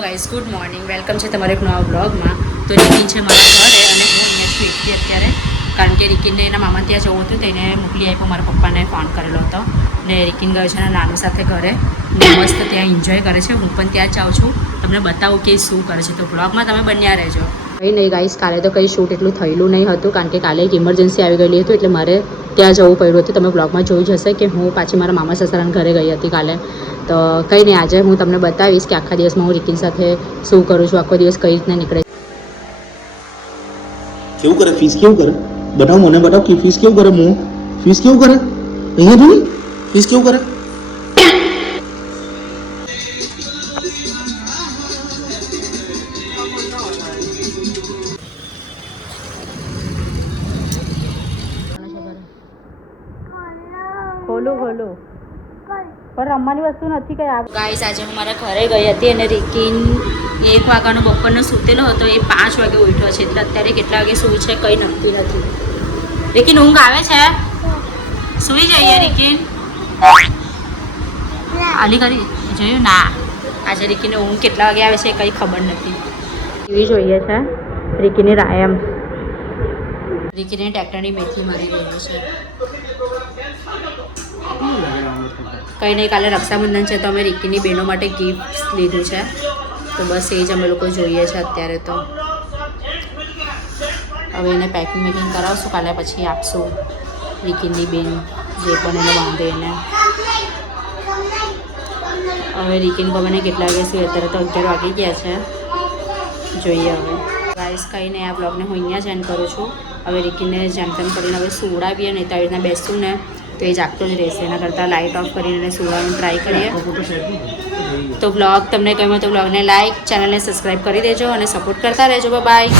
Guys good morning welcome છે તમારા એક નવા બ્લોગમાં. તો રિકિન છે મારા ઘરે અને હું અહીંયા છું એકથી અત્યારે, કારણ કે રિકિનને એના મામા ત્યાં જવું હતું તો એને મોકલી આપ્યો. મારા પપ્પાને ફોન કરેલો હતો ને રિકિન ગયો છે એના નાનું સાથે ઘરે ને મસ્ત ત્યાં એન્જોય કરે છે. હું પણ ત્યાં જ જાઉં છું, તમને બતાવું કે શું કરે છે, તો બ્લોગમાં તમે બન્યા રહેજો. કંઈ નહીં ગાઈસ, કાલે તો કંઈ શૂટ એટલું થયેલું નહીં હતું કારણ કે કાલે એક ઇમરજન્સી આવી ગયેલી હતી, એટલે મારે ત્યાં જવું પડ્યું હતું. તમે બ્લોગમાં જોઈ જશે કે હું પાછી મારા મામા સસરાના ઘરે ગઈ હતી કાલે. તો કંઈ નહીં, આજે હું તમને બતાવીશ કે આખા દિવસમાં હું રિકિન સાથે શું કરું છું, આખો દિવસ કઈ રીતના નીકળે. કેવું કરે ફીસ, કેવું કરે બતાવ, મને બતાવ કે ફીસ કેવું કરે. હું ફીસ કેવું કરે અહીંયા જોઈ, ફીસ કેવું કરે. ખોલું ખોલું પણ રમવાની વસ્તુ નથી કઈ. ગાઈસ, આજે હું મારા ઘરે ગઈ હતી અને રિકિન 1 વાગ્યાનો બપોરનો સૂતેલો હતો, એ 5 વાગે ઉઠ્યો છે. એટલે અત્યારે કેટલા વાગે સૂઈ છે કંઈ નક્કી નથી. રિકિન ઊંઘ આવે છે? સૂઈ જઈએ રિકિન. આલી કરી જોયું ના, આજે રિકિને ઊંઘ કેટલા વાગે આવે છે કંઈ ખબર નથી. ટીવી જોઈએ છે રિકિની રાયમ. રિકિને ટ્રેક્ટરની મેથી મારી રહ્યું છે. કંઈ નહીં, કાલે રક્ષાબંધન છે તો અમે રિકીની બહેનો માટે ગિફ્ટ લીધું છે, તો બસ એ જ અમે લોકો જોઈએ છે અત્યારે. તો હવે એને પેકિંગ મેકિંગ કરાવશું, કાલે પછી આપશું રિકીની બેન જે પણ એને બાંધે એને. હવે રિકીન મને કેટલા વાગે શું, અત્યારે તો 11 વાગી ગયા છે, જોઈએ હવે. ગાઈસ, કંઈ નહીં, આ બ્લોગને હું અહીંયા જ એન્ડ કરું છું. હવે રિકીને જેમ તેમ કરીને હવે સુવડાવીએ, નહીં તો આવી રીતના બેસું ને તો એ જાગતો જ રહેશે. એના કરતાં લાઇટ ઓફ કરીને એને સુવડાવવાનું ટ્રાય કરીએ. તો બ્લોગ તમને ગમ્યો તો બ્લોગને લાઇક, ચેનલને સબસ્ક્રાઈબ કરી દેજો અને સપોર્ટ કરતા રહેજો. બાય.